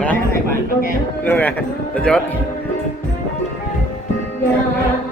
Đấy. Được rồi, ta chốt. Yeah.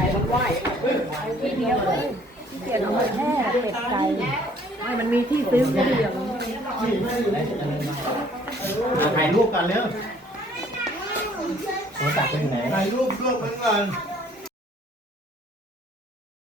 ไที่เดียวเลยเปลี่ยนเอาไปแค่เป็ดไก่ไม่มันมีที่ซื้อเพียงถ่ายรูปกันเร็วถ่ายรูปรูปเหมือนกัน